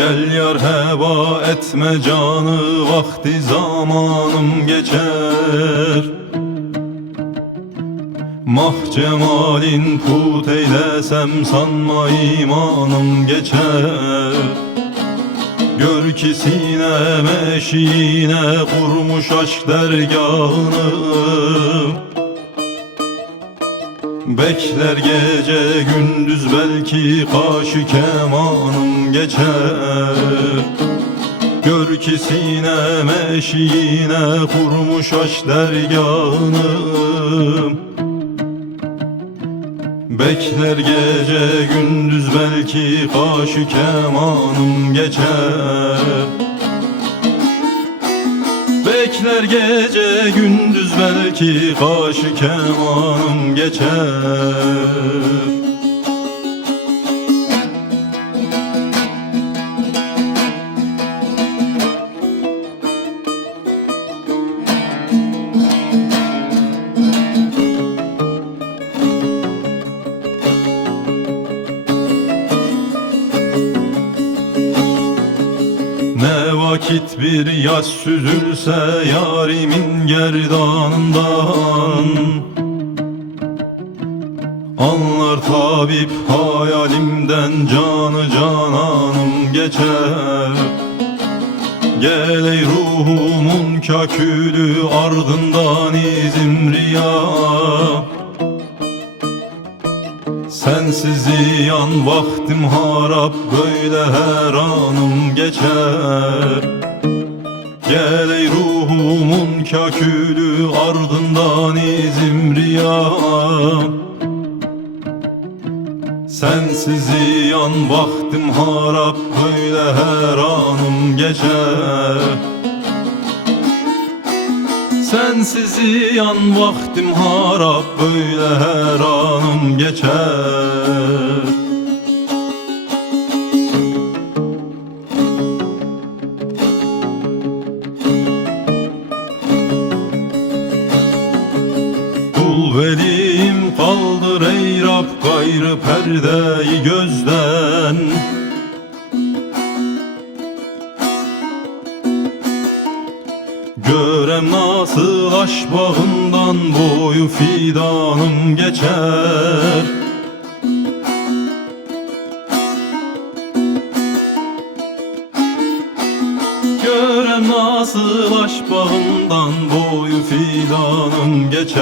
Gel yar heba etme canı vakti zamanım geçer. Mah cemalin put eylesem sanma imanım geçer. Gör ki sinem eşiğine kurmuş aşk dergahını Bekler gece gündüz belki kaşı kemanım geçer. Gör ki sinem eşiğine kurmuş aşk dergahını. Bekler gece gündüz belki kaşı kemanım geçer Bekler gece gündüz belki kaşı kemanım geçer vakit bir yaş süzülse yarimin gerdanından. Anlar tabip hayalimden canı cananım geçer. Gel ey ruhumun kakülü ardından izim riya. Sensiz yan vaktim harap böyle her anım geçer. Gel ey ruhumun kakülü ardından izim riya. Sensiz yan vaktim harap böyle her anım geçer. Sensiz yan vaktim harap böyle her anım geçer velim kaldır ey Rab gayrı perdeyi gözden. Görem nasıl aş bağından boyu fidanım geçer Görem nasıl aş bağından boyu fidanım geçer